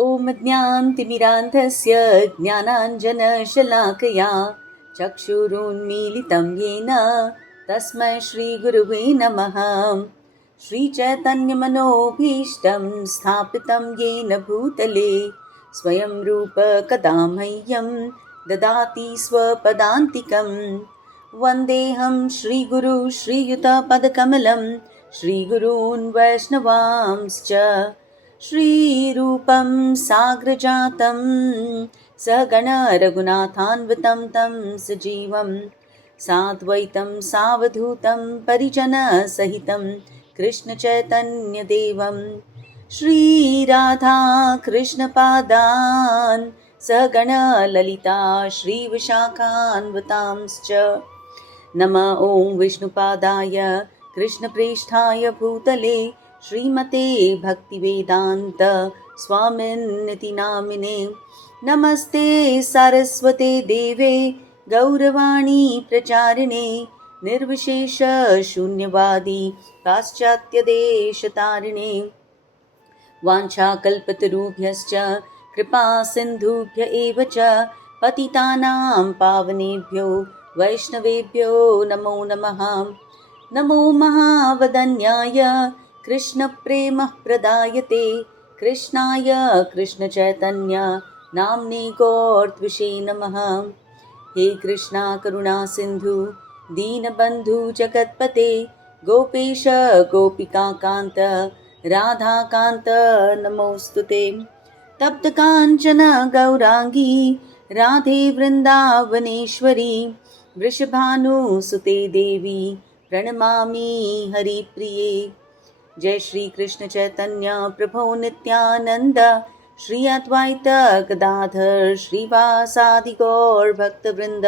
ॐ ज्ञानतिमिरान्धस्य ज्ञानाञ्जनशलाकया चक्षुरुन्मीलितं येन तस्मै श्रीगुरुवे नमः। श्रीचैतन्यमनोभीष्टं स्थापितं येन भूतले स्वयं रूप कदा मह्यं ददाति स्वपदान्तिकं। वन्देऽहं श्रीगुरु श्रीयुतपदकमलं श्रीगुरून् वैष्णवांश्च श्रीरूपं साग्रजातं सगण रघुनाथान्वितं तं सजीवं साद्वैतं सावधूतं परिजनसहितं कृष्णचैतन्यदेवं श्रीराधा कृष्णपादान् सगण ललिता श्रीविशाखान्वितांश्च। नमः ॐ विष्णुपादाय कृष्णप्रेष्ठाय भूतले श्रीमते भक्तिवेदान्त स्वामिन्निति नामिने। नमस्ते सारस्वते देवे गौरवाणी प्रचारिणे निर्विशेष शून्यवादी पाश्चात्यदेशतारिणे। वाञ्छाकल्पतरुभ्यश्च कृपा सिन्धुभ्य एव च पतितानां पावनेभ्यो वैष्णवेभ्यो नमो नमः। नमो महावदन्याय कृष्णप्रेमः प्रदायते कृष्णाय कृष्णचैतन्य नाम्ने गौरत्विषे नमः। हे कृष्णा करुणा सिन्धु दीनबन्धु जगत्पते गोपेश गोपिकान्त राधाकान्त नमोऽस्तुते। तप्तकाञ्चन गौराङ्गी राधे वृन्दावनेश्वरी वृषभानुसुते देवी प्रणमामि हरिप्रिये। जय श्री कृष्ण चैतन्य प्रभो नित्यानंद श्री अद्वैत गदाधर श्रीवासादि गौर भक्तवृंद।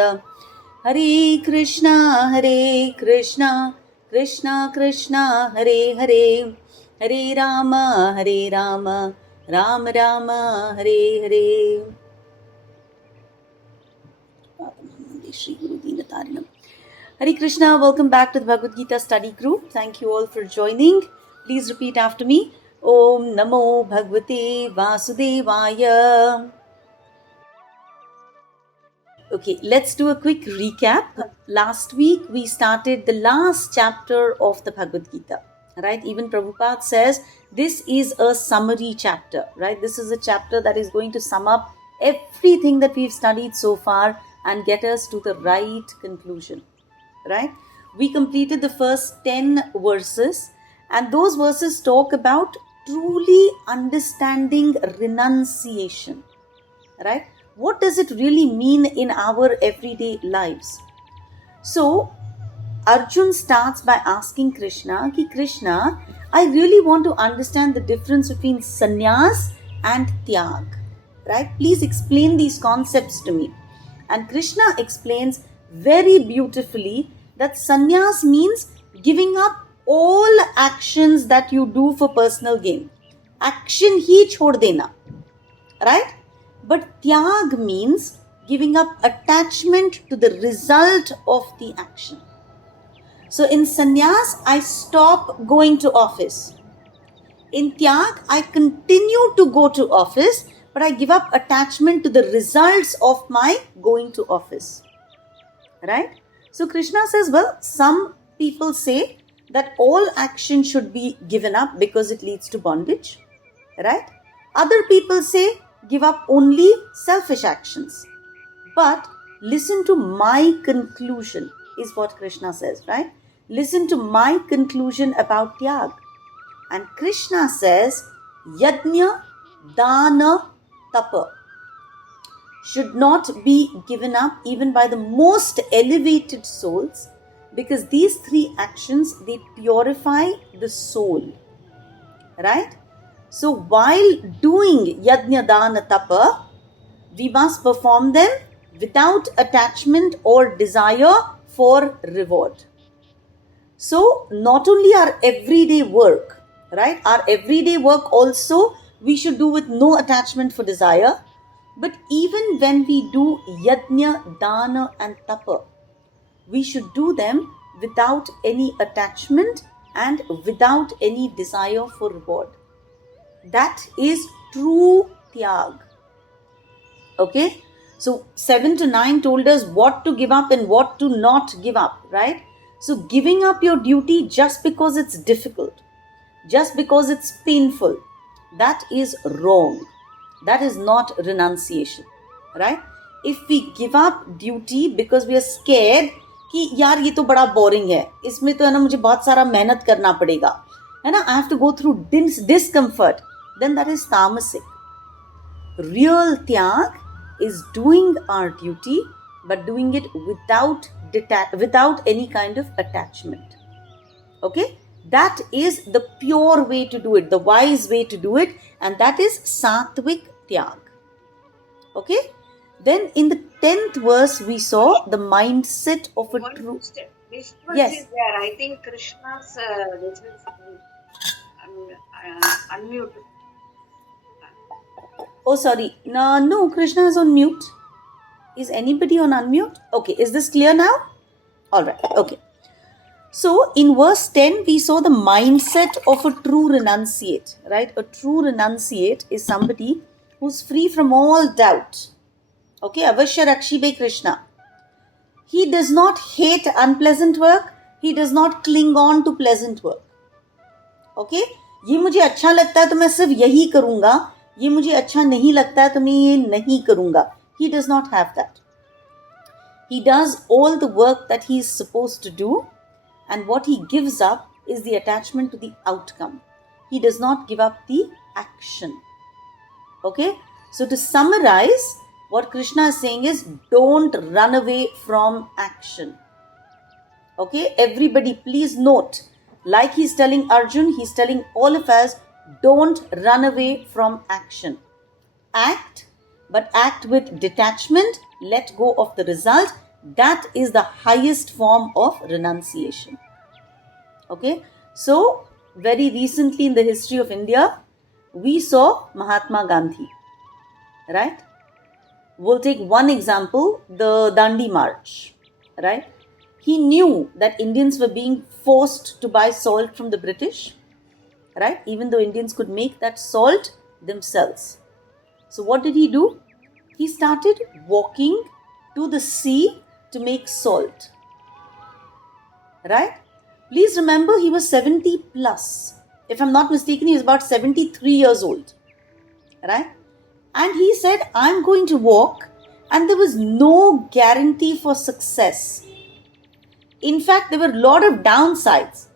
हरे कृष्णा कृष्णा कृष्णा हरे हरे, हरे राम राम राम हरे हरे। श्री गुरु दीनतारिणम। Hare Krishna, welcome back to the Bhagavad Gita study group. Thank you all for joining. Please repeat after me. Om Namo Bhagavate Vasudevaya. Okay, let's do a quick recap. Last week we started the last chapter of the Bhagavad Gita. Right? Even Prabhupada says this is a summary chapter. Right? This is a chapter that is going to sum up everything that we've studied so far and get us to the right conclusion. Right? We completed the first 10 verses, and those verses talk about truly understanding renunciation. Right? What does it really mean in our everyday lives? So Arjun starts by asking Krishna, Ki Krishna, I really want to understand the difference between sannyas and tyag. Right? Please explain these concepts to me. And Krishna explains very beautifully that sannyas means giving up all actions that you do for personal gain. Action hi chhod dena. Right? But tyag means giving up attachment to the result of the action. So in sannyas, I stop going to office. In tyag, I continue to go to office, but I give up attachment to the results of my going to office. Right? So Krishna says, well, some people say that all action should be given up because it leads to bondage. Right? Other people say give up only selfish actions. But listen to my conclusion, is what Krishna says. Right? Listen to my conclusion about tyag. And Krishna says, Yajna, Dana, Tapa should not be given up even by the most elevated souls, because these three actions, they purify the soul. Right? So while doing Yajna, Dana, Tapa, we must perform them without attachment or desire for reward. So not only our everyday work, right? Our everyday work also we should do with no attachment for desire. But even when we do yajna, dana and tapa, we should do them without any attachment and without any desire for reward. That is true tyag. Okay, so 7 to 9 told us what to give up and what to not give up, right? So giving up your duty just because it's difficult, just because it's painful, that is wrong. That is not renunciation, right? If we give up duty because we are scared कि यार ये तो बड़ा boring है, इसमें तो है ना मुझे बहुत सारा मेहनत करना पड़ेगा, है ना, I have to go through discomfort, then that is tamasic. Real tyag is doing our duty but doing it without any kind of attachment. Okay, that is the pure way to do it, the wise way to do it, and that is sattvic tyag. Okay, then in the 10th verse we saw the mindset of a true. This verse Yes. is there. I think Krishna's this is unmute. Oh, sorry. No, Krishna is on mute. Is anybody on unmute? Okay, is this clear now? All right, okay. So in verse 10, we saw the mindset of a true renunciate, right? A true renunciate is somebody who's free from all doubt. Okay, Avashya Rakshibe Krishna. He does not hate unpleasant work. He does not cling on to pleasant work. Okay, ये मुझे अच्छा लगता है तो मैं सिर्फ यही करूंगा, ये मुझे अच्छा नहीं लगता है तो मैं ये नहीं करूंगा. He does not have that. He does all the work that he is supposed to do, and what he gives up is the attachment to the outcome. He does not give up the action. Okay, so to summarize, what Krishna is saying is don't run away from action. Okay, everybody please note, like he's telling Arjun, he's telling all of us, don't run away from action. Act, but act with detachment, let go of the result. That is the highest form of renunciation. Okay, so very recently in the history of India, we saw Mahatma Gandhi, right? We'll take one example, the Dandi March, right? He knew that Indians were being forced to buy salt from the British, right? Even though Indians could make that salt themselves. So what did he do? He started walking to the sea to make salt, right? Please remember, he was 70 plus. If I'm not mistaken, he was about 73 years old, right? And he said, I'm going to walk, and there was no guarantee for success. In fact, there were a lot of downsides.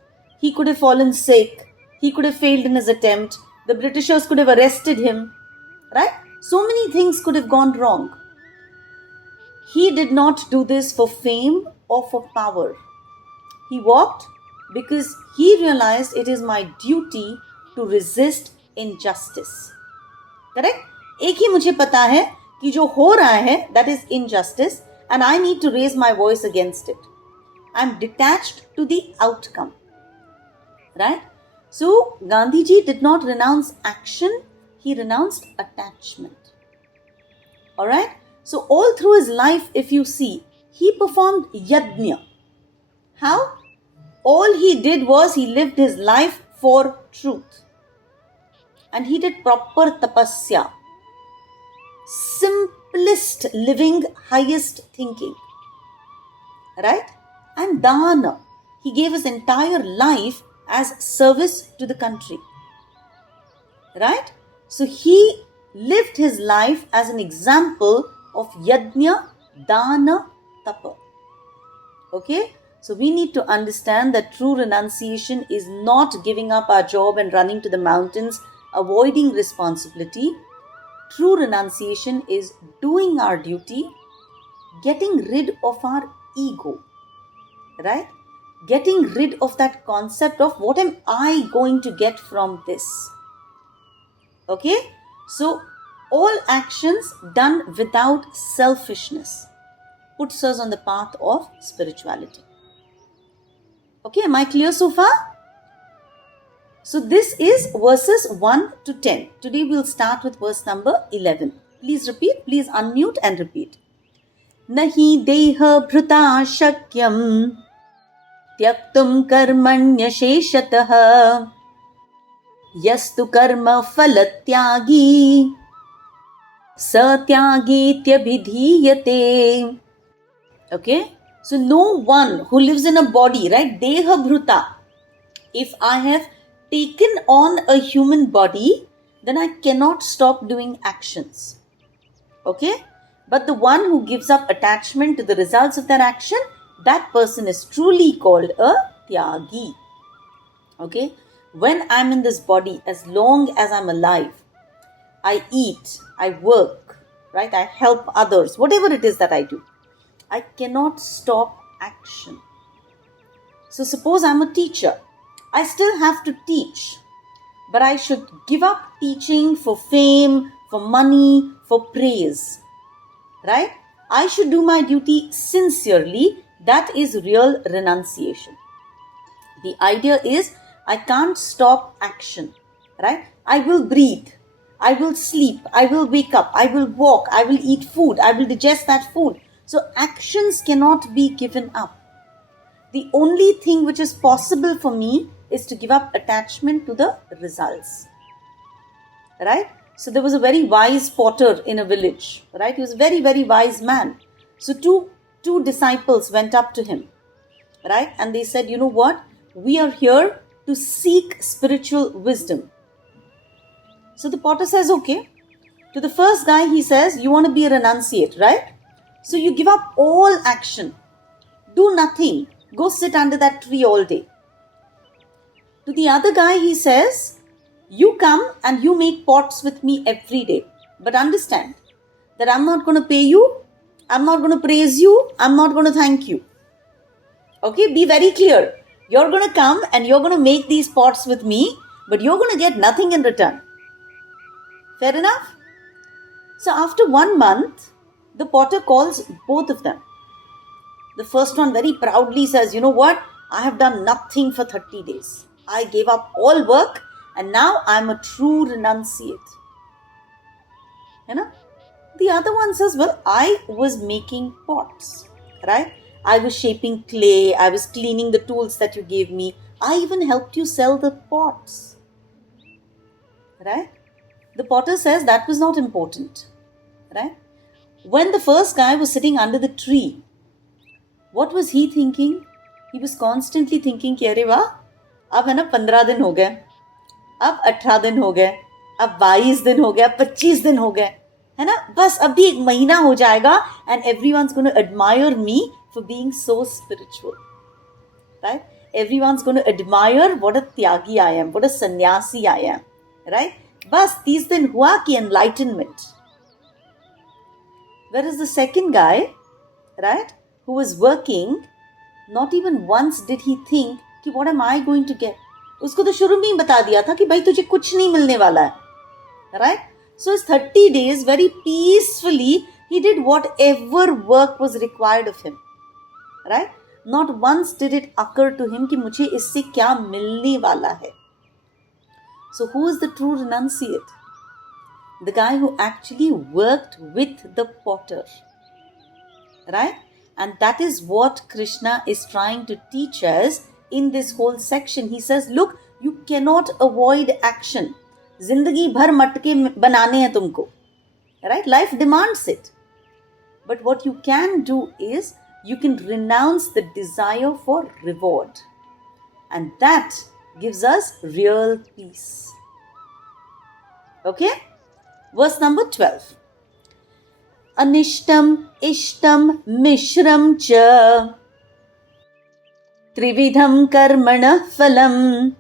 He could have fallen sick. He could have failed in his attempt. The Britishers could have arrested him, right? So many things could have gone wrong. He did not do this for fame or for power. He walked because he realized it is my duty to resist injustice. Correct? एक ही मुझे पता है कि जो हो रहा है, that is injustice, and I need to raise my voice against it. I'm detached to the outcome, right? So Gandhiji did not renounce action, he renounced attachment. All right? So all through his life, if you see, he performed yajna. How? All he did was he lived his life for truth. And he did proper tapasya. Simplest living, highest thinking. Right? And dana. He gave his entire life as service to the country. Right? So he lived his life as an example of yajna, dana, tapa. Okay? So we need to understand that true renunciation is not giving up our job and running to the mountains, avoiding responsibility. True renunciation is doing our duty, getting rid of our ego, right? Getting rid of that concept of what am I going to get from this? Okay? So all actions done without selfishness puts us on the path of spirituality. Okay, am I clear so far? So this is verses 1 to 10. Today we'll start with verse number 11. Please repeat, please unmute and repeat. Nahi deha bhrita shakyam tyaktum karmanya sheshatah yastu karma phalatyagi satyagitya Okay, so no one who lives in a body, right? Deha bhruta. If I have taken on a human body, then I cannot stop doing actions. Okay, but the one who gives up attachment to the results of that action, that person is truly called a tyagi. Okay, when I'm in this body, as long as I'm alive, I eat, I work, right? I help others, whatever it is that I do, I cannot stop action. So suppose I'm a teacher, I still have to teach, but I should give up teaching for fame, for money, for praise, right? I should do my duty sincerely. That is real renunciation. The idea is I can't stop action, right? I will breathe, I will sleep, I will wake up, I will walk, I will eat food, I will digest that food. So actions cannot be given up. The only thing which is possible for me is to give up attachment to the results, right? So there was a very wise potter in a village, right? He was a very, very wise man. So two disciples went up to him, right? And they said, you know what? We are here to seek spiritual wisdom. So the potter says, okay. To the first guy, he says, you want to be a renunciate, right? So you give up all action. Do nothing. Go sit under that tree all day. To the other guy, he says, you come and you make pots with me every day. But understand that I'm not going to pay you. I'm not going to praise you. I'm not going to thank you. Okay, be very clear. You're going to come and you're going to make these pots with me, but you're going to get nothing in return. Fair enough? So after 1 month, the potter calls both of them. The first one very proudly says, you know what? I have done nothing for 30 days. I gave up all work and now I'm a true renunciate. You know? The other one says, well, I was making pots, right? I was shaping clay. I was cleaning the tools that you gave me. I even helped you sell the pots, right? The potter says that was not important, right? When the first guy was sitting under the tree, what was he thinking? He was constantly thinking कि अरे वाह, अब है ना 15 दिन हो गए, अब 18 दिन हो गए, अब 22 दिन हो गए, अब 25 दिन हो गए, है ना? बस अब भी 1 महीना हो जाएगा and everyone's going to admire me for being so spiritual, right? Everyone's going to admire what a tyagi I am, what a sannyasi I am, right? बस 30 दिन हुआ कि enlightenment. Whereas the second guy, right, who was working, not even once did he think कि what am I going to get? उसको तो शुरू में ही बता दिया था कि भाई तुझे कुछ नहीं मिलने वाला है, right? So his 30 days very peacefully he did whatever work was required of him, right? Not once did it occur to him कि मुझे इससे क्या मिलने वाला है. So who is the true renunciate? The guy who actually worked with the potter, right? And that is what Krishna is trying to teach us in this whole section. He says, look, you cannot avoid action. Zindagi bhar matke banane hai tumko, right? Life demands it. But what you can do is you can renounce the desire for reward. And that gives us real peace. Okay? Verse number 12. Anishtam, ishtam, mishram cha trividham karmana phalam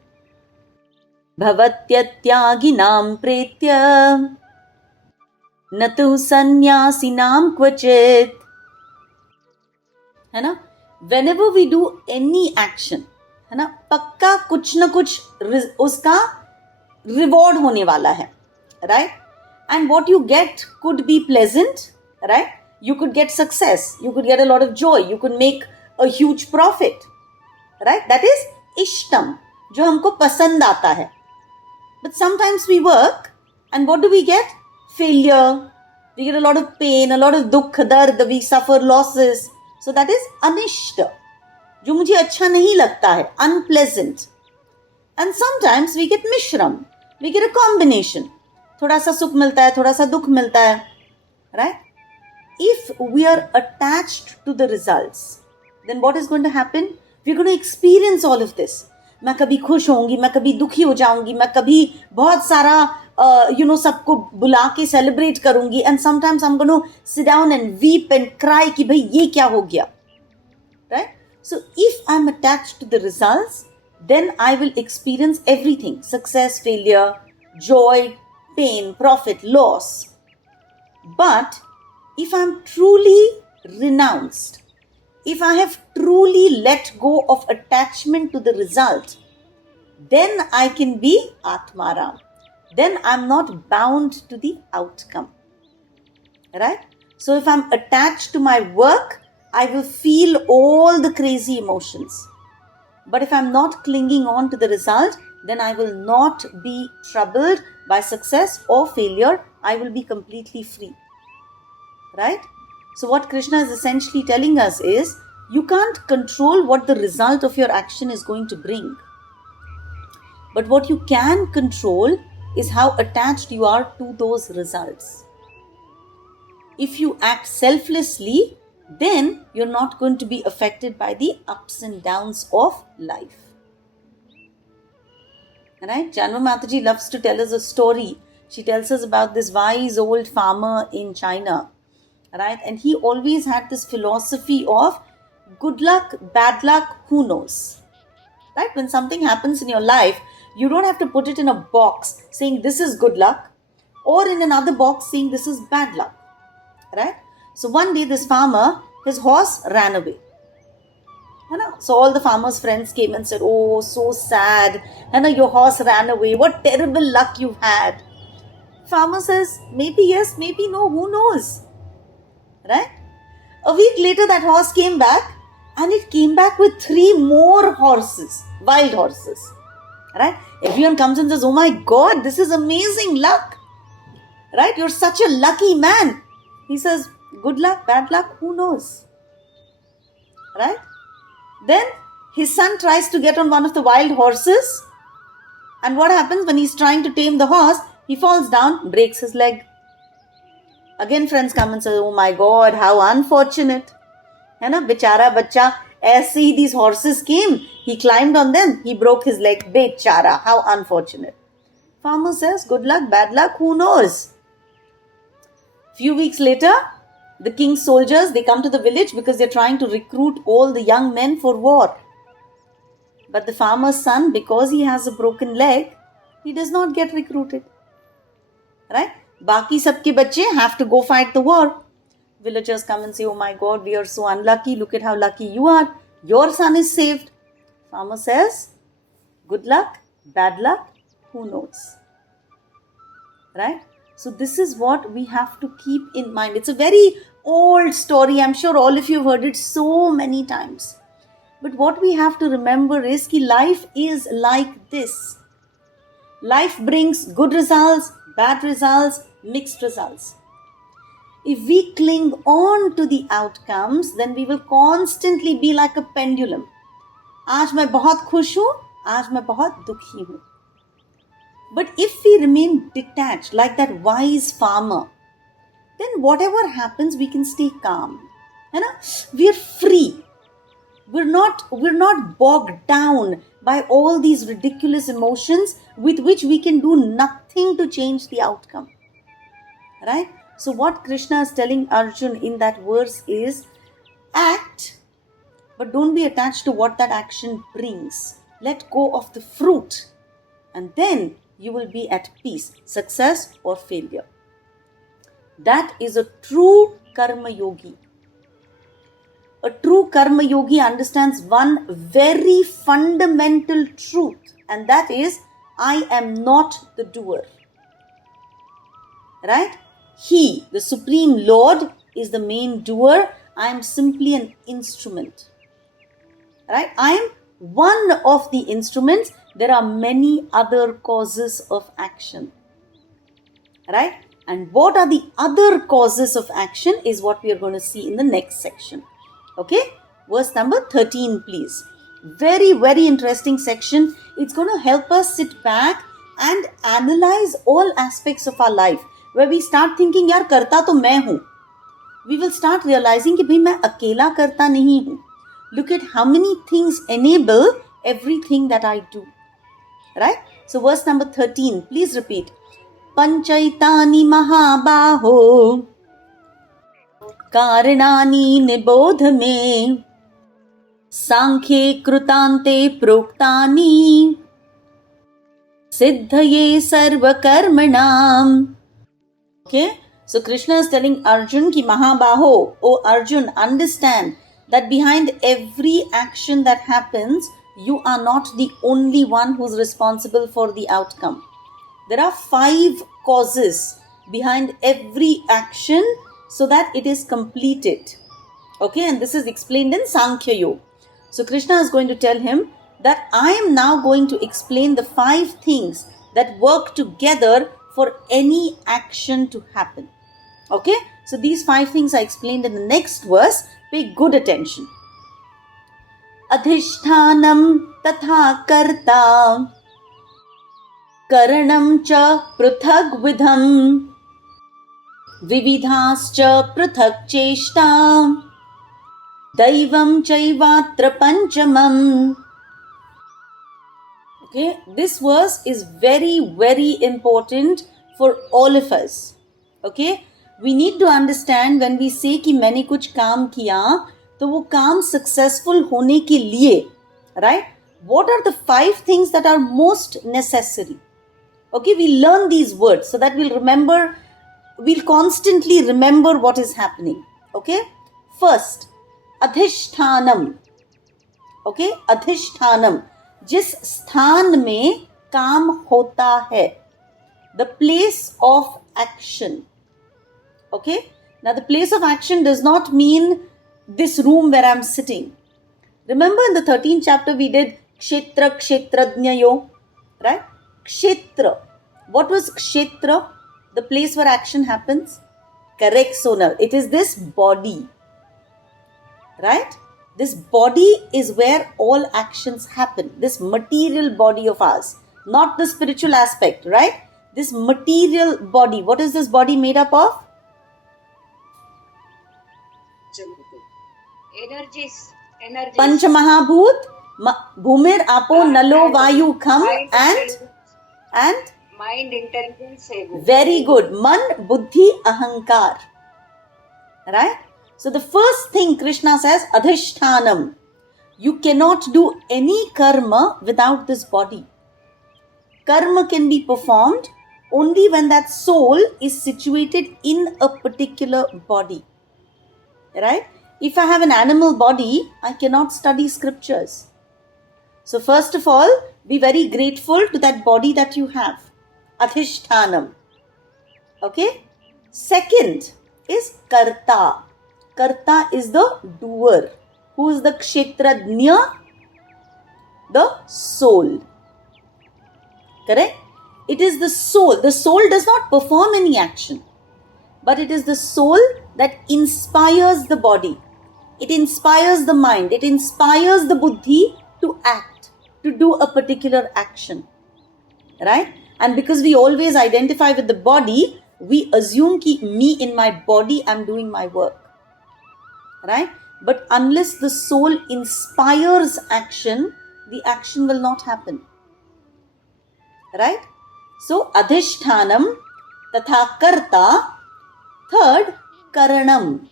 bhavatyatyāginām pretya natu sannyasinām kvachit. है ना? Whenever we do any action, है ना, पक्का कुछ ना कुछ उसका reward होने वाला है, right? And what you get could be pleasant, right? You could get success, you could get a lot of joy, you could make a huge profit, right? That is ishtam, जो हमको पसंद आता है. But sometimes we work and what do we get? Failure. We get a lot of pain, a lot of dukh, dard, we suffer losses. So that is anishta, जो मुझे अच्छा नहीं लगता है, unpleasant. And sometimes we get mishram, we get a combination. थोड़ा सा सुख मिलता है, थोड़ा सा दुख मिलता है, right? If we are attached to the results, then what is going to happen? We're going to experience all of this. मैं कभी खुश होंगी, मैं कभी दुखी हो जाऊंगी, मैं कभी बहुत सारा सबको बुला के सेलिब्रेट करूंगी, and sometimes I'm going to sit down and weep and cry कि भाई ये क्या हो गया, right? So if I'm attached to the results, then I will experience everything: success, failure, joy, pain, profit, loss. But if I'm truly renounced, if I have truly let go of attachment to the result, then I can be Atmaram. Then I'm not bound to the outcome. Right? So if I'm attached to my work, I will feel all the crazy emotions. But if I'm not clinging on to the result, then I will not be troubled by success or failure. I will be completely free. Right? So what Krishna is essentially telling us is, you can't control what the result of your action is going to bring. But what you can control is how attached you are to those results. If you act selflessly, then you're not going to be affected by the ups and downs of life. Right? Janma Mataji loves to tell us a story. She tells us about this wise old farmer in China. Right? And he always had this philosophy of good luck, bad luck, who knows? Right? When something happens in your life, you don't have to put it in a box saying this is good luck, or in another box saying this is bad luck. Right? So one day this farmer, his horse ran away. So all the farmer's friends came and said, oh, so sad. Your horse ran away. What terrible luck you've had. Farmer says, maybe yes, maybe no, who knows? Right? A week later, that horse came back, and it came back with 3 more horses, wild horses. Right? Everyone comes and says, oh my God, this is amazing luck. Right? You're such a lucky man. He says, good luck, bad luck, who knows? Right? Then his son tries to get on one of the wild horses. And what happens when he's trying to tame the horse? He falls down, breaks his leg. Again, friends come and say, oh my God, how unfortunate. Bichara bacha, aise hi these horses came. He climbed on them. He broke his leg. Bichara, how unfortunate. Farmer says, good luck, bad luck, who knows? Few weeks later, the king's soldiers, they come to the village because they're trying to recruit all the young men for war. But the farmer's son, because he has a broken leg, he does not get recruited. Right? Baki sabke bacche have to go fight the war. Villagers come and say, oh my God, we are so unlucky. Look at how lucky you are. Your son is saved. Farmer says, good luck, bad luck, who knows? Right? So this is what we have to keep in mind. It's a very old story. I'm sure all of you have heard it so many times. But what we have to remember is that life is like this. Life brings good results, bad results, mixed results. If we cling on to the outcomes, then we will constantly be like a pendulum. आज मैं बहुत खुश हूँ, आज मैं बहुत दुखी हूँ. But if we remain detached like that wise farmer, then whatever happens, we can stay calm. We are free. We're not bogged down by all these ridiculous emotions with which we can do nothing to change the outcome. Right? So what Krishna is telling Arjun in that verse is, act, but don't be attached to what that action brings. Let go of the fruit, and then you will be at peace, success or failure. That is a true karma yogi. A true karma yogi understands one very fundamental truth, and that is, I am not the doer. Right? He, the Supreme Lord, is the main doer. I am simply an instrument. Right? I am one of the instruments. There are many other causes of action. Right? And what are the other causes of action is what we are going to see in the next section. Okay? Verse number 13, please. Very, very interesting section. It's going to help us sit back and analyze all aspects of our life. Where we start thinking, yaar, karta to main hu. we will start realizing कि भाई मैं अकेला करता नहीं हूँ. Look at how many things enable everything that I do. Right? So verse number 13, please repeat. Panchaitani mahabaho karanani nibodh me sankhye krutante proktani siddhaye sarva karmanam. Okay, so Krishna is telling Arjun ki mahabaho, oh Arjun, understand that behind every action that happens, you are not the only one who's responsible for the outcome. There are 5 causes behind every action so that it is completed. Okay, and this is explained in Sankhya Yoga. So Krishna is going to tell him that I am now going to explain the 5 things that work together for any action to happen. Okay, so these 5 things are explained in the next verse. Pay good attention. Adhishthanam tatha karta karanam cha pruthag vidham vividhascha pruthag cheshta daivam chaivatra panchamam. Okay, this verse is very, very important for all of us. Okay, we need to understand when we say कि मैंने कुछ काम किया तो वो काम successful होने के लिए, right? What are the 5 things that are most necessary? Okay, we learn these words so that we'll constantly remember what is happening. Okay, first, adhishthanam. Okay, adhishthanam, जिस स्थान में काम होता है, the place of action. Okay, now the place of action does not mean this room where I'm sitting. Remember in the 13th chapter we did kshetra kshetrajnayo, right? Kshetra. What was kshetra? The place where action happens? Correct, Sonal. It is this body, right? This body is where all actions happen. This material body of ours, not the spiritual aspect, right? This material body. What is this body made up of? Energies. Pancha Mahabhut, Bhumir, Apo, Nalo, Vayu, Kham, and mind, intelligence, ego. Very good. Man, Buddhi, Ahankar. Right? So the first thing Krishna says, Adhishthanam. You cannot do any karma without this body. Karma can be performed only when that soul is situated in a particular body. Right? If I have an animal body, I cannot study scriptures. So first of all, be very grateful to that body that you have. Adhishthanam. Okay? Second is karta. Karta is the doer. Who is the kshetrajna? The soul. Correct? It is the soul. The soul does not perform any action. But it is the soul that inspires the body. It inspires the mind. It inspires the buddhi to act, to do a particular action. Right? And because we always identify with the body, we assume that me in my body, I'm doing my work. Right? But unless the soul inspires action, the action will not happen. Right? So, adhishthanam, tatha karta. Third, karanam.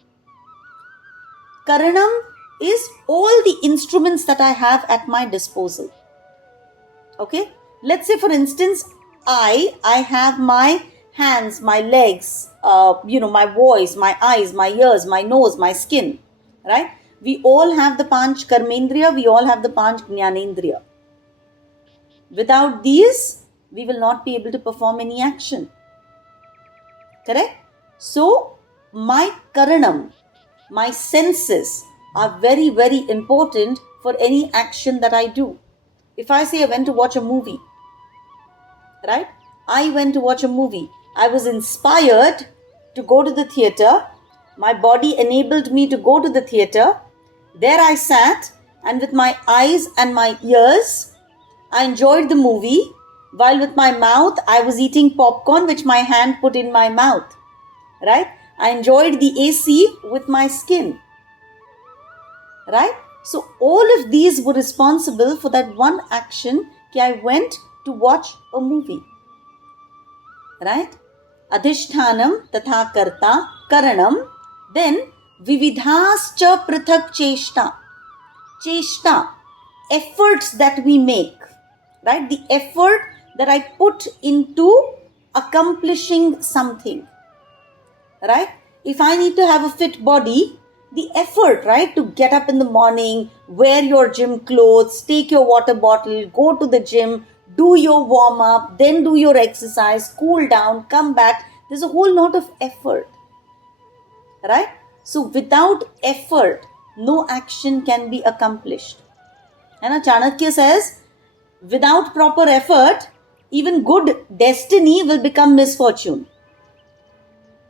Karanam is all the instruments that I have at my disposal. Okay? Let's say, for instance, I have my hands, my legs, my voice, my eyes, my ears, my nose, my skin. Right? We all have the Panch Karmendriya, we all have the Panch Jnanendriya. Without these, we will not be able to perform any action. Correct? So, my karanam, my senses are very, very important for any action that I do. If I say I went to watch a movie, right? I went to watch a movie. I was inspired to go to the theater. My body enabled me to go to the theater. There I sat, and with my eyes and my ears, I enjoyed the movie, while with my mouth, I was eating popcorn which my hand put in my mouth. Right? I enjoyed the AC with my skin. Right? So all of these were responsible for that one action that I went to watch a movie. Right? Adhishthanam tatha karta karanam. Then vividhascha prathak cheshta. Cheshta. Efforts that we make. Right? The effort that I put into accomplishing something. Right? If I need to have a fit body, the effort, right, to get up in the morning, wear your gym clothes, take your water bottle, go to the gym, do your warm up, then do your exercise, cool down, come back. There's a whole lot of effort. Right? So without effort, no action can be accomplished. And Chanakya says, without proper effort, even good destiny will become misfortune.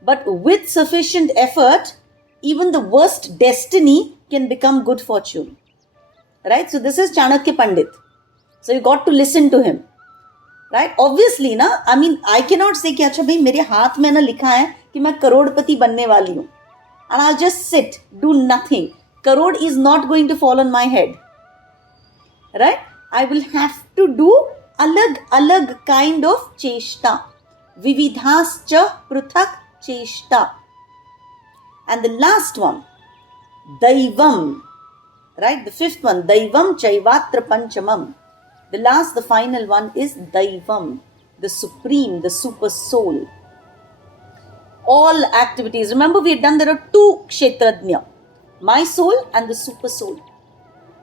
But with sufficient effort, even the worst destiny can become good fortune. Right? So this is Chanakya Pandit. So you got to listen to him. Right? Obviously, na, I mean, I cannot say कि अच्छा भाई मेरे हाथ में ना लिखा है कि मैं करोड़पति बनने वाली हूँ. And I'll just sit, do nothing. Crore is not going to fall on my head. Right? I will have to do alag kind of cheshta. Vividhascha pruthak cheshta. And the last one, Daivam. Right? The fifth one, Daivam Chaivatra Panchamam. The final one is Daivam, the supreme, the super soul. All activities. Remember, we had done, there are two Kshetrajna, my soul and the super soul.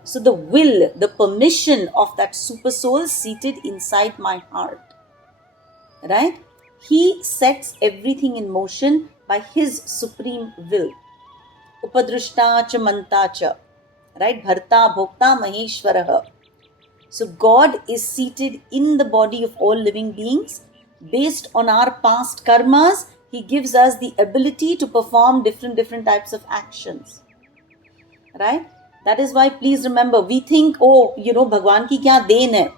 So the will, the permission of that super soul seated inside my heart. Right? He sets everything in motion by his supreme will. Upadrishta cha manta cha. Right? Bharta bhokta maheshwaraha. So God is seated in the body of all living beings. Based on our past karmas, He gives us the ability to perform different types of actions. Right? That is why, please remember, we think, oh, Bhagwan ki kya deen hai.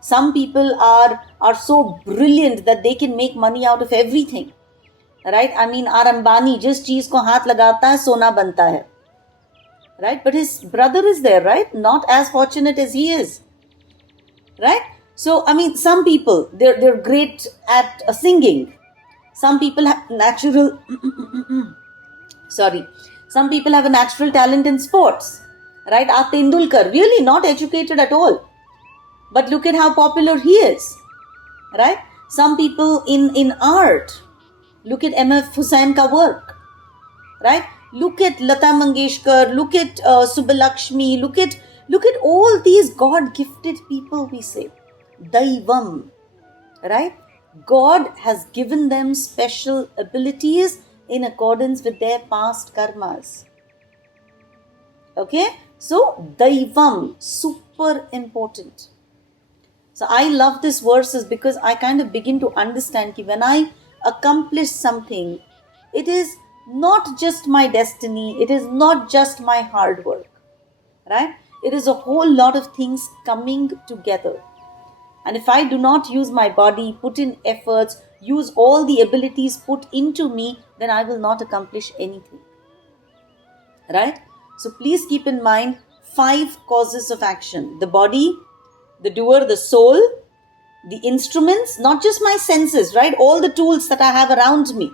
Some people are so brilliant that they can make money out of everything. Right? I mean, our Ambani, just cheez ko haath lagata hai, sona banta hai. Right? But his brother is there, right? Not as fortunate as he is. Right? So, I mean, some people, they're great at singing. Some people have natural, some people have a natural talent in sports. Right? Tendulkar, really not educated at all. But look at how popular he is. Right? Some people in art. Look at M.F. Hussain ka work. Right? Look at Lata Mangeshkar. Look at Subbalakshmi. Look at all these God-gifted people, we say. Daivam. Right? God has given them special abilities in accordance with their past karmas. Okay? So, Daivam, super important. So, I love this verses because I kind of begin to understand that when I accomplish something, it is not just my destiny, it is not just my hard work. Right? It is a whole lot of things coming together. And if I do not use my body, put in efforts, use all the abilities put into me, then I will not accomplish anything. Right? So please keep in mind 5 causes of action. The body, the doer, the soul, the instruments, not just my senses, right? All the tools that I have around me,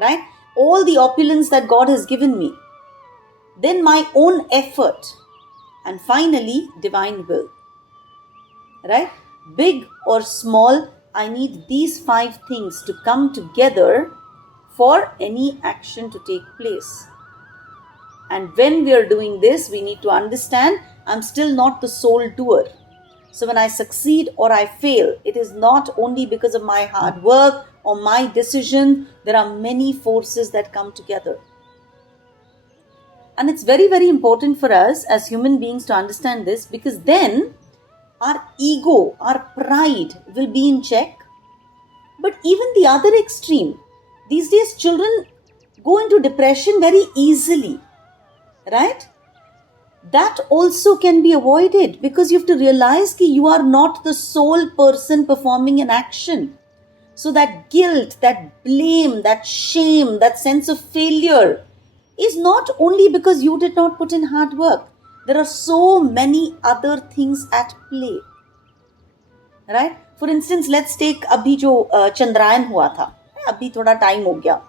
right? All the opulence that God has given me. Then my own effort. And finally, divine will. Right? Big or small, I need these 5 things to come together for any action to take place. And when we are doing this, we need to understand I'm still not the sole doer. So when I succeed or I fail, it is not only because of my hard work or my decision. There are many forces that come together. And it's very, very important for us as human beings to understand this, because then our ego, our pride will be in check. But even the other extreme, these days children go into depression very easily. Right? That also can be avoided, because you have to realize that you are not the sole person performing an action. So that guilt, that blame, that shame, that sense of failure is not only because you did not put in hard work. There are so many other things at play. Right? For instance, let's take अभी जो चंद्रायन हुआ था, अभी थोड़ा time हो गया,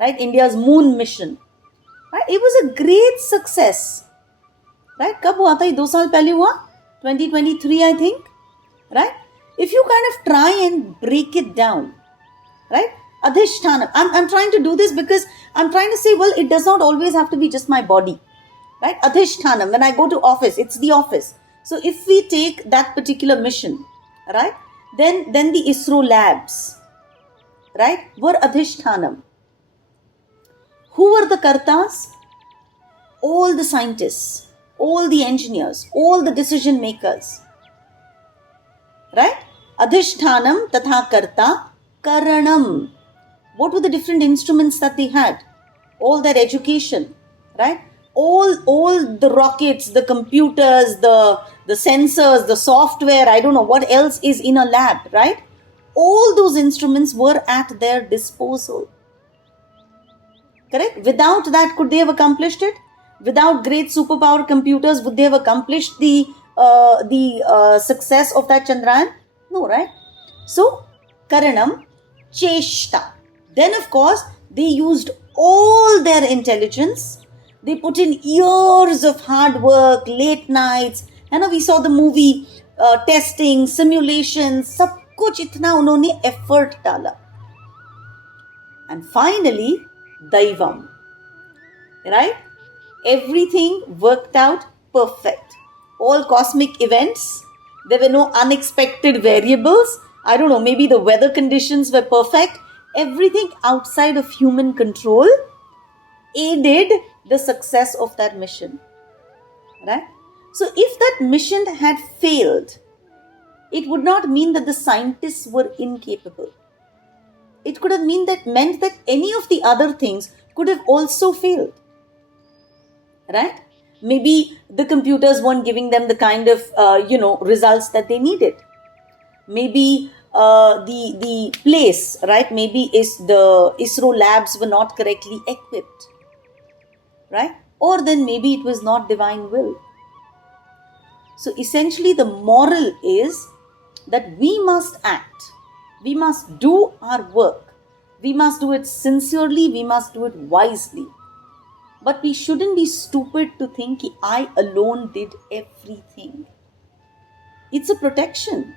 right? India's moon mission, right? It was a great success, right? कब हुआ था? ये 2 साल पहले हुआ, 2023 I think, right? If you kind of try and break it down, right? Adhishtanam. I'm trying to do this because I'm trying to say, well, it does not always have to be just my body, right? Adhishtanam. When I go to office, it's the office. So if we take that particular mission, right, then the ISRO labs, right, were Adhishtanam. Who were the kartas? All the scientists, all the engineers, all the decision makers, right? Adhishtanam tatha karta karanam. What were the different instruments that they had? All their education, right? All the rockets, the computers, the sensors, the software, I don't know what else is in a lab, right? All those instruments were at their disposal. Correct? Without that, could they have accomplished it? Without great superpower computers, would they have accomplished the success of that Chandrayaan? No, right? So, Karanam, Cheshta. Then, of course, they used all their intelligence. They put in years of hard work, late nights. You know, we saw the movie, testing, simulations, सब कुछ इतना उन्होंने effort डाला. And finally, Daivam. Right? Everything worked out perfect. All cosmic events. There were no unexpected variables. I don't know, maybe the weather conditions were perfect. Everything outside of human control aided the success of that mission. Right? So if that mission had failed, it would not mean that the scientists were incapable. It could have meant that any of the other things could have also failed. Right? Maybe the computers weren't giving them the kind of, results that they needed. Maybe the place, right? Maybe the ISRO labs were not correctly equipped. Right? Or then maybe it was not divine will. So essentially the moral is that we must act. We must do our work. We must do it sincerely. We must do it wisely. But we shouldn't be stupid to think I alone did everything. It's a protection.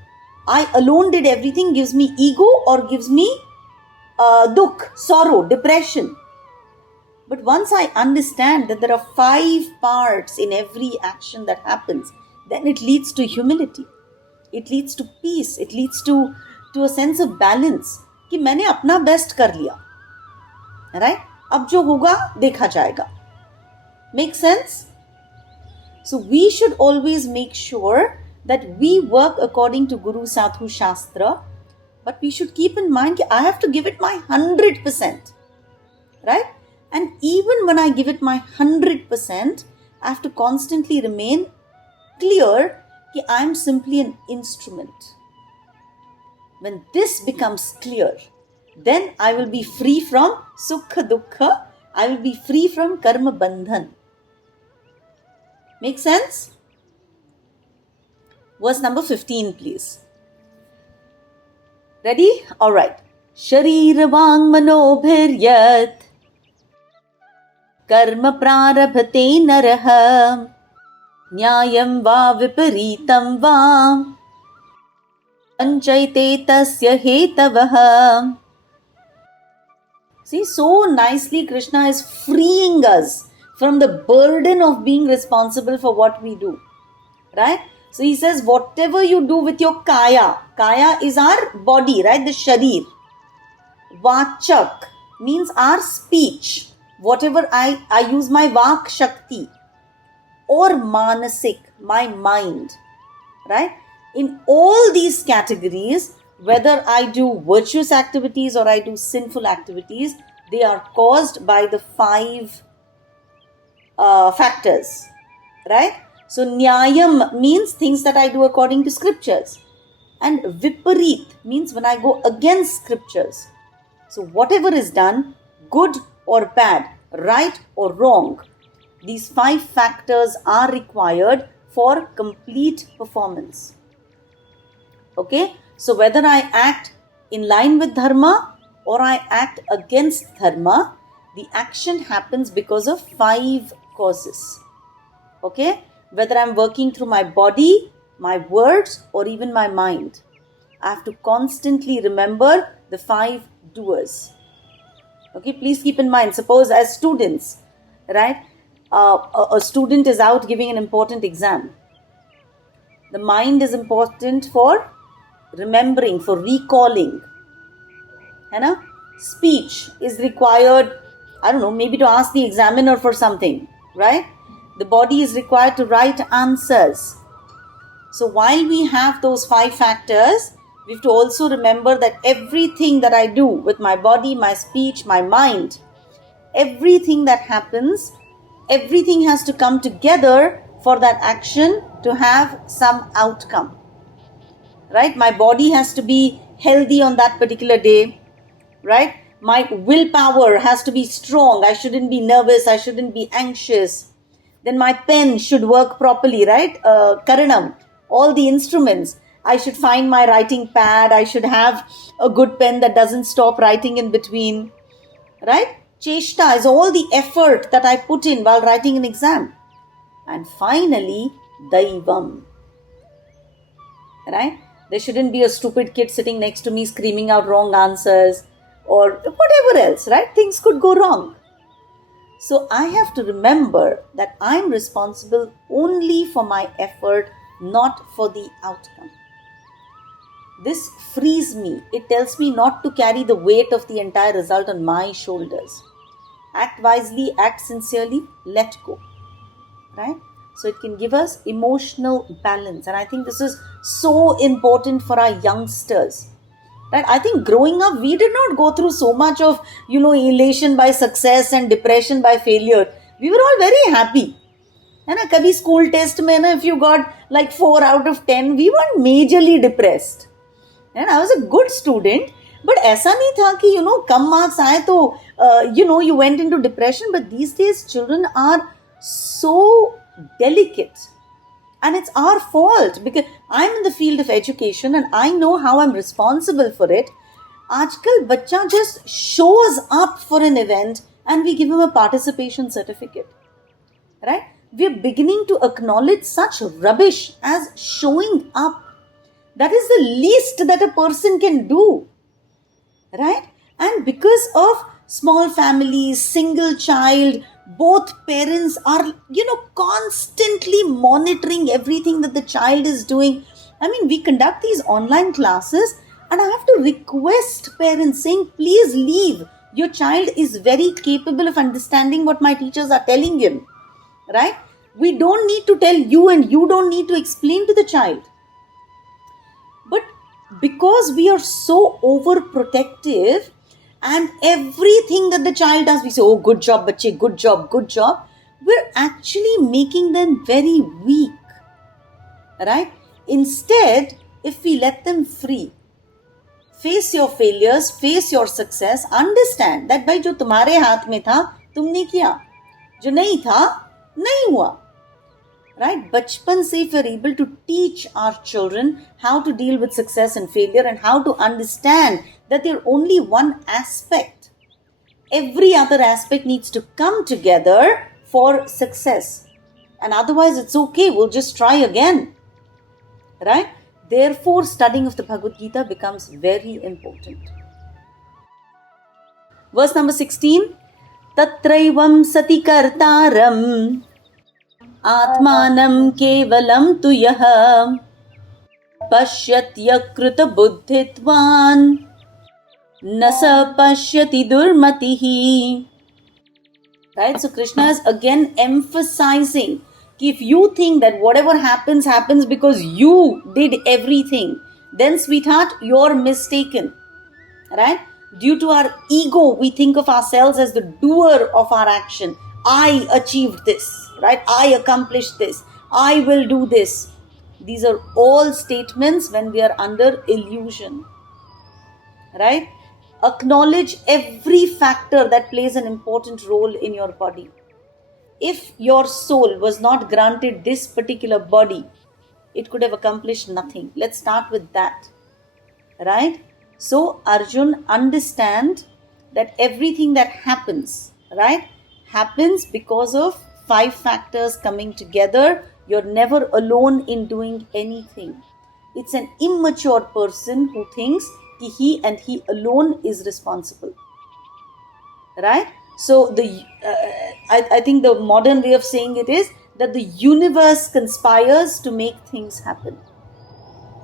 I alone did everything gives me ego or gives me dukh, sorrow, depression. But once I understand that there are 5 parts in every action that happens, then it leads to humility. It leads to peace. It leads to a sense of balance. कि मैंने अपना best कर लिया. Right? अब जो होगा देखा जाएगा. Make sense? So we should always make sure that we work according to Guru Sadhu Shastra, but we should keep in mind that I have to give it my 100%. Right? And even when I give it my 100%, I have to constantly remain clear that I am simply an instrument. When this becomes clear, then I will be free from sukha dukkha. I will be free from karma bandhan. Make sense? Verse number 15, please. Ready? All right. Sharira vang manobhiryat karma prarabhate naraha nyayam va viparitam va panchaite tasya hetavaha. See, so nicely Krishna is freeing us from the burden of being responsible for what we do. Right? So he says, whatever you do with your kaya is our body, right? The sharir. Vachak means our speech. Whatever I use my vak shakti. Or manasik, my mind. Right? In all these categories, whether I do virtuous activities or I do sinful activities, they are caused by the 5 factors. Right? So, Nyayam means things that I do according to scriptures. And viparit means when I go against scriptures. So whatever is done, good or bad, right or wrong, these 5 factors are required for complete performance. Okay, so whether I act in line with dharma or I act against dharma, the action happens because of 5 causes. Okay, whether I'm working through my body, my words, or even my mind, I have to constantly remember the 5 doers. Okay, please keep in mind, suppose as students, right, a student is out giving an important exam. The mind is important for remembering, for recalling. Speech is required, I don't know, maybe to ask the examiner for something, right? The body is required to write answers. So while we have those 5 factors, we have to also remember that everything that I do with my body, my speech, my mind, everything that happens, everything has to come together for that action to have some outcome. Right? My body has to be healthy on that particular day. Right? My willpower has to be strong. I shouldn't be nervous. I shouldn't be anxious. Then my pen should work properly, right? Karanam, all the instruments. I should find my writing pad. I should have a good pen that doesn't stop writing in between. Right? Cheshta is all the effort that I put in while writing an exam. And finally, Daivam. Right? There shouldn't be a stupid kid sitting next to me screaming out wrong answers or whatever else, right? Things could go wrong. So I have to remember that I'm responsible only for my effort, not for the outcome. This frees me. It tells me not to carry the weight of the entire result on my shoulders. Act wisely, act sincerely, let go. Right? So it can give us emotional balance. And I think this is so important for our youngsters. Right? I think growing up, we did not go through so much of, elation by success and depression by failure. We were all very happy. And kabhi school test mein, if you got like 4 out of 10, we weren't majorly depressed. And I was a good student. But ऐसा नहीं था कि, कम marks आए तो, you went into depression. But these days, children are so delicate. And it's our fault because I'm in the field of education and I know how I'm responsible for it. Aajkal bachcha just shows up for an event and we give him a participation certificate. Right? We're beginning to acknowledge such rubbish as showing up. That is the least that a person can do. Right? And because of small families, single child, both parents are, constantly monitoring everything that the child is doing. I mean, we conduct these online classes and I have to request parents saying, please leave. Your child is very capable of understanding what my teachers are telling him. Right? We don't need to tell you and you don't need to explain to the child. But because we are so overprotective, and everything that the child does, we say, oh, good job, bache, good job, good job. We're actually making them very weak. Right? Instead, if we let them free, face your failures, face your success, understand that bhai, jo tumhare haath mein tha, tumne kiya. Jo nahi tha, nahi hua. Right? Bachpan se if we're able to teach our children how to deal with success and failure and how to understand that they're only one aspect. Every other aspect needs to come together for success. And otherwise it's okay, we'll just try again. Right? Therefore, studying of the Bhagavad Gita becomes very important. Verse number 16. Tatraivam sati kartaram Atmanam kevalam tu yaha Pashyatya kruta buddhitvan Nasa pashyati durmatihi. Right? So Krishna is again emphasizing if you think that whatever happens, happens because you did everything, then sweetheart, you're mistaken. Right? Due to our ego, we think of ourselves as the doer of our action. I achieved this. Right? I accomplished this. I will do this. These are all statements when we are under illusion. Right? Acknowledge every factor that plays an important role in your body. If your soul was not granted this particular body, it could have accomplished nothing. Let's start with that. Right? So, Arjun, understand that everything that happens, right, happens because of 5 factors coming together. You're never alone in doing anything. It's an immature person who thinks he and he alone is responsible. Right? So I think the modern way of saying it is that the universe conspires to make things happen.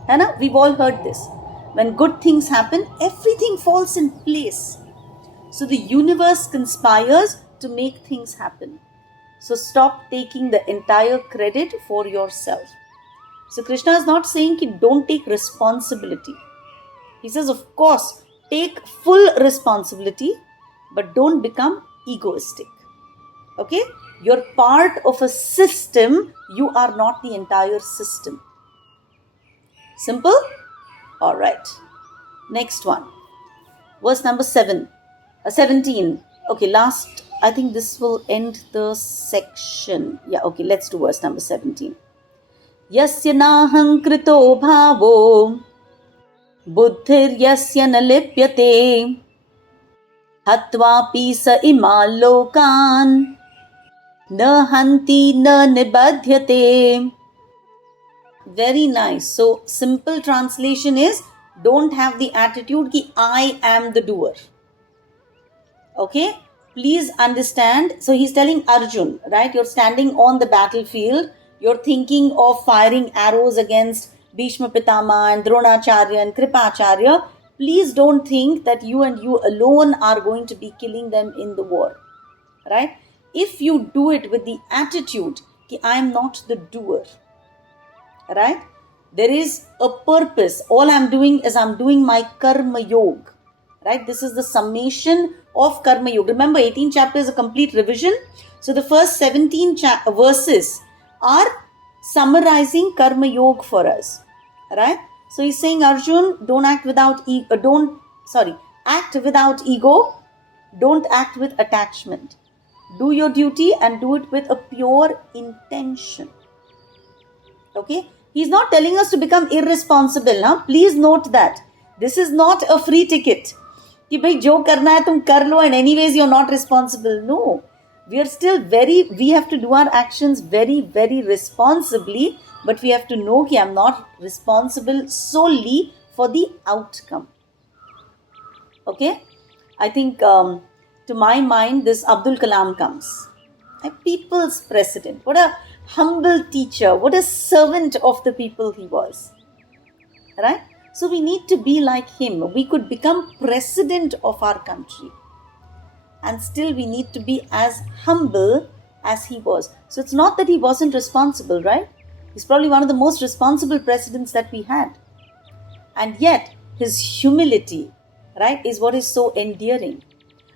Hannah, we've all heard this. When good things happen, everything falls in place. So the universe conspires to make things happen. So stop taking the entire credit for yourself. So Krishna is not saying ki don't take responsibility. He says, of course, take full responsibility, but don't become egoistic. Okay? You're part of a system. You are not the entire system. Simple? Alright. Next one. Verse number 17. Okay, last. I think this will end the section. Yeah, okay, let's do verse number 17. Yasya naham krito bhavo buddhir yasya na lipyate hatvapi sa ima lokan na hanti na nibadhyate. Very nice. So, simple translation is, don't have the attitude ki I am the doer. Okay? Please understand. So, he's telling Arjun, right? You're standing on the battlefield. You're thinking of firing arrows against Bhishma Pitama and Dronacharya and Kripacharya. Please don't think that you and you alone are going to be killing them in the war. Right? If you do it with the attitude ki I am not the doer, right? There is a purpose. All I'm doing is I'm doing my karma yoga. Right? This is the summation of karma yoga. Remember, 18 chapters is a complete revision. So the first 17 verses are summarizing karma yoga for us. Right? So he's saying, Arjun, don't act without act without ego. Don't act with attachment. Do your duty and do it with a pure intention. Okay? He's not telling us to become irresponsible. Huh? Please note that. This is not a free ticket. Ki bhai, jo karna hai tum kar lo, and anyways you're not responsible. No. We have to do our actions very, very responsibly, but we have to know ki I'm not responsible solely for the outcome. Okay? I think to my mind, this Abdul Kalam comes. A people's president. What a humble teacher. What a servant of the people he was. Right? So we need to be like him. We could become president of our country. And still we need to be as humble as he was. So it's not that he wasn't responsible, right? He's probably one of the most responsible presidents that we had. And yet, his humility, right, is what is so endearing.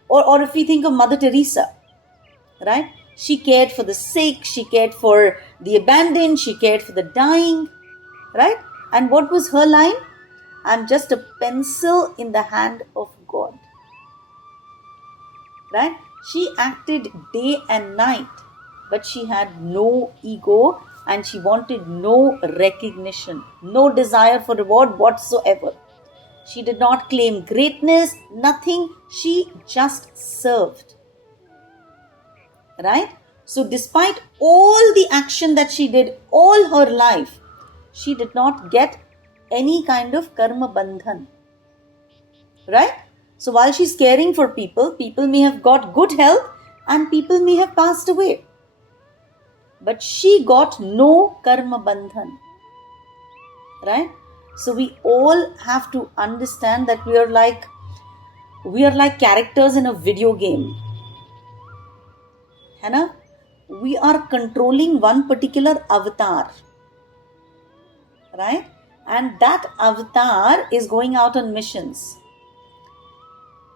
Or if we think of Mother Teresa, right? She cared for the sick, she cared for the abandoned, she cared for the dying, right? And what was her line? I'm just a pencil in the hand of God. Right? She acted day and night, but she had no ego and she wanted no recognition, no desire for reward whatsoever. She did not claim greatness, nothing. She just served. Right? So despite all the action that she did all her life, she did not get any kind of karma bandhan. Right? So while she's caring for people, people may have got good health and people may have passed away. But she got no karma bandhan. Right? So we all have to understand that we are like characters in a video game. Hannah? We are controlling one particular avatar. Right? And that avatar is going out on missions.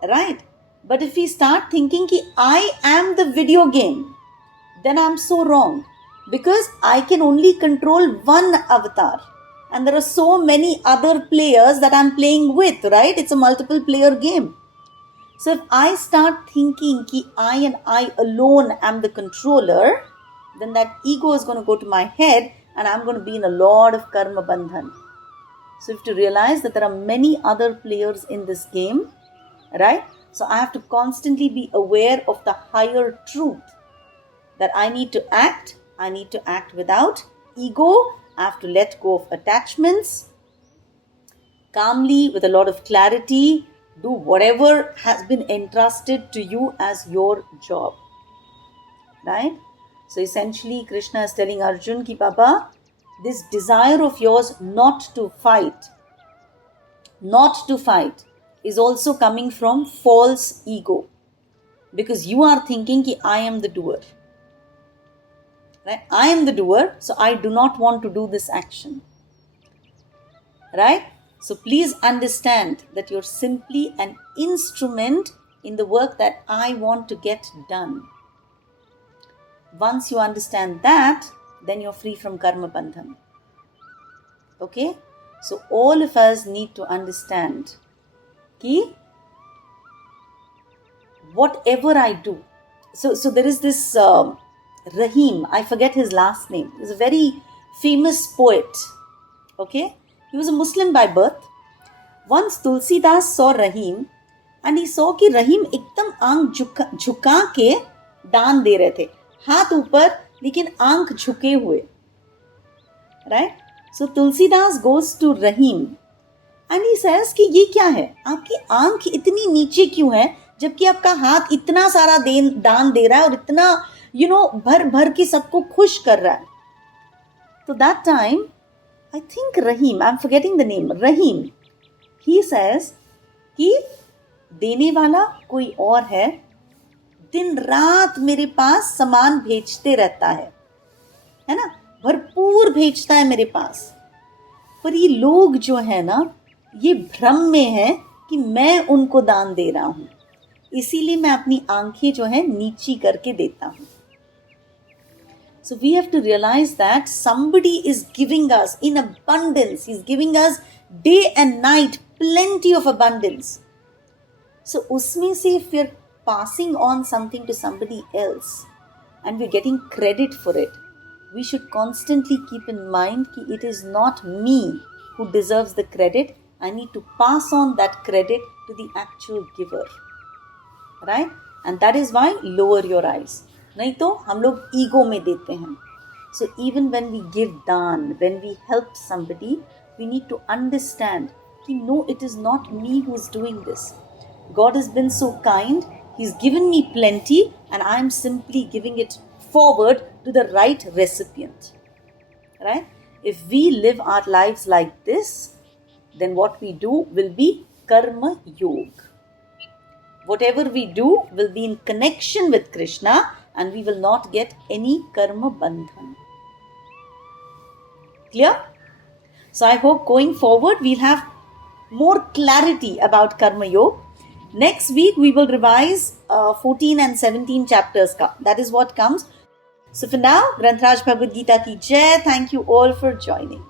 Right? But if we start thinking ki I am the video game, then I'm so wrong. because I can only control one avatar. And there are so many other players that I'm playing with, right? It's a multiple player game. So if I start thinking ki I and I alone am the controller, then that ego is going to go to my head and I'm going to be in a lot of karma bandhan. So you have to realize that there are many other players in this game, right? So I have to constantly be aware of the higher truth that I need to act without ego. I have to let go of attachments calmly with a lot of clarity. Do whatever has been entrusted to you as your job, right? So essentially Krishna is telling Arjun ki Baba, this desire of yours not to fight is also coming from false ego, because you are thinking ki I am the doer, right? I am the doer, so I do not want to do this action, right? So please understand that you're simply an instrument in the work that I want to get done. Once you understand that, then you're free from karma bandhan. Okay? So all of us need to understand ki whatever I do. So there is this Rahim, I forget his last name. He's a very famous poet. Okay? He was a Muslim by birth. Once Tulsidas saw Rahim and he saw कि Rahim एकदम आंख झुका के दान दे रहे थे, हाथ ऊपर लेकिन आंख झुके हुए, right? So Tulsidas goes to Rahim and he says कि ये क्या है, आपकी आंख इतनी नीचे क्यों है जबकि आपका हाथ इतना सारा दान दे रहा है और इतना भर भर के सबको खुश कर रहा है. So that time I think Rahim, I'm forgetting the name, Rahim, he says कि देने वाला कोई और है, दिन रात मेरे पास सामान भेजते रहता है ना, भरपूर भेजता है मेरे पास, पर ये लोग जो है ना ये भ्रम में है कि मैं उनको दान दे रहा हूँ, इसीलिए मैं अपनी आंखें जो है नीची करके देता हूँ. So we have to realize that somebody is giving us in abundance. He's giving us day and night plenty of abundance. So usme se if we're passing on something to somebody else and we're getting credit for it, we should constantly keep in mind that it is not me who deserves the credit. I need to pass on that credit to the actual giver. Right? And that is why lower your eyes. नहीं तो हम लोग ego में देते हैं. So even when we give दान, when we help somebody, we need to understand कि no, it is not me who is doing this. God has been so kind, He's given me plenty and I am simply giving it forward to the right recipient. Right? If we live our lives like this, then what we do will be karma yoga. Whatever we do will be in connection with Krishna and we will not get any karma bandhan. Clear? So I hope going forward we'll have more clarity about karma yoga. Next week we will revise 14 and 17 chapters. That is what comes. So for now, Granth Raj Bhagavad Gita ki Jai. Thank you all for joining.